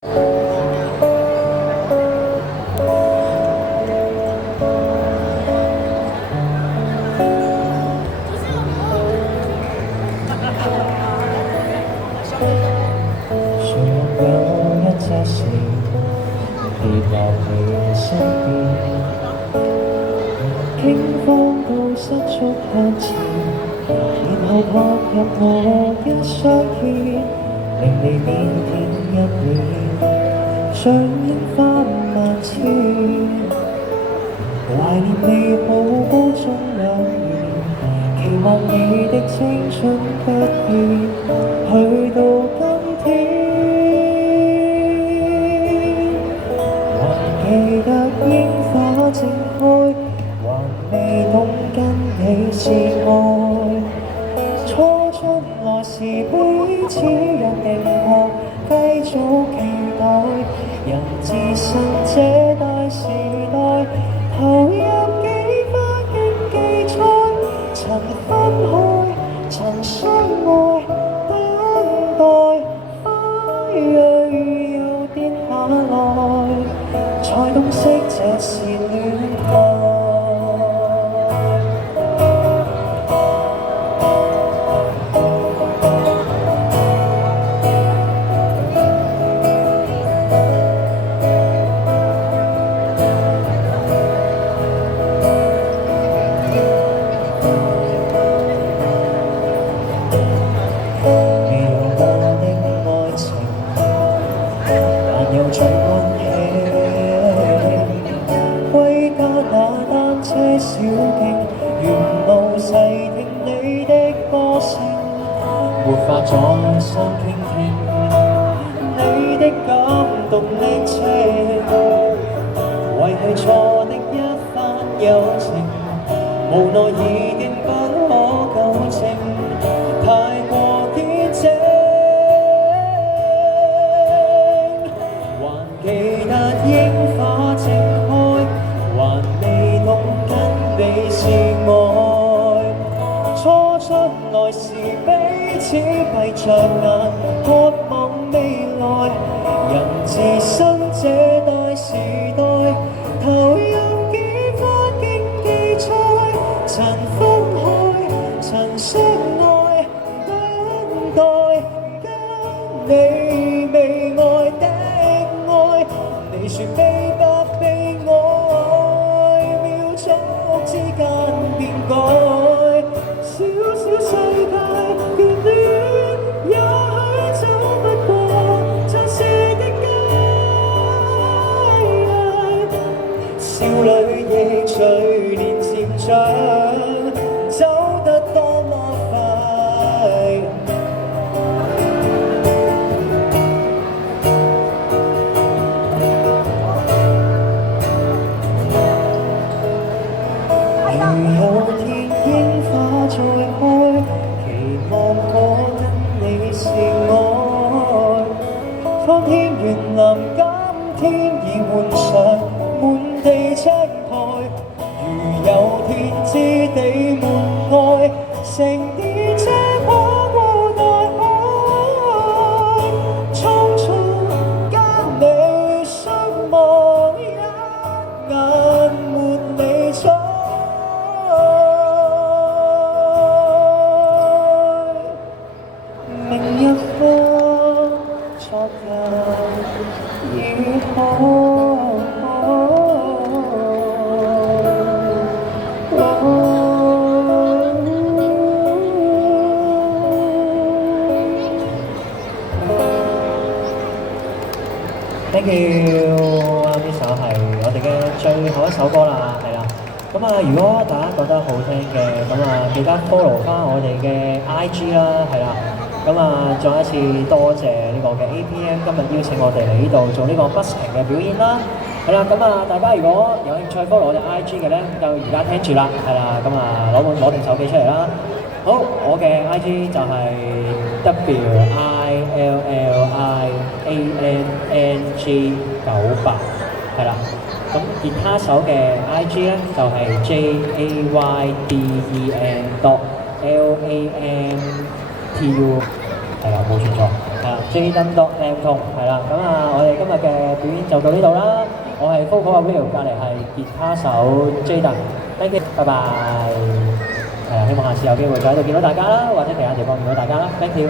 跌落你身邊，驚慌到失足向前，然後撲入我一雙肩，令你腼腆一臉，像櫻花萬千，懷念美好高中兩年，期望你的青春不變，去到今天。記得櫻花正開，還未懂跟你是愛。初春來時彼此約定後，繼續期待。人自信這大時代，投入幾番競技賽，曾分開，曾相愛，等待花蕊又跌下來。才懂識這是戀愛。未有我的愛情，但有種溫馨。歸家那單車小徑，沿路細聽你的歌聲，沒法再三傾聽你的感動歷程，為去錯的一番友情，無奈已經不可糾正，太過堅貞，還記得櫻花正開，還未懂跟你是愛。初春來時彼此閉着眼，渴望未來。人自身這大時代，投入幾番競技賽，曾分開，曾相愛，等待跟你未愛的愛。你說悲不悲哀，秒速之間變改。小小世界眷戀，也許走不過真實的街。少女亦隨年漸長，走得多麼快。如有天櫻花再開，期望可跟你是愛。蒼天原來今天已換上滿地青苔，如有天知地門外，成電車跨過大海，匆匆跟你相望，一眼沒離睬。明日花，昨日已開。Thank you，呢首係我哋嘅最後一首歌啦，係啦。如果大家覺得好聽嘅，記得 follow 翻我哋嘅 IG 啦，係啦。再一次多謝呢個嘅 APM 今日邀請我哋嚟呢度做呢個 busking 嘅表演啦，係啦。大家如果有興趣 follow 我哋 IG 嘅咧，就而家聽住啦，係啦。攞定手機出嚟啦。好，我嘅 IG 就係 WILLIANNG98，係啦。吉他手嘅 IG 咧就係 JAYDEN.LAMTU，係啦，冇錯錯，係啦。Jaden.M 通係啦，咁啊，我哋今日嘅表演就到呢度啦。我係 Vocal 阿 Will，隔離係吉他手 Jaden。Thank you，拜拜。係啊，希望下次有機會再喺度見到大家啦，或者其他地方見到大家啦。Thank you。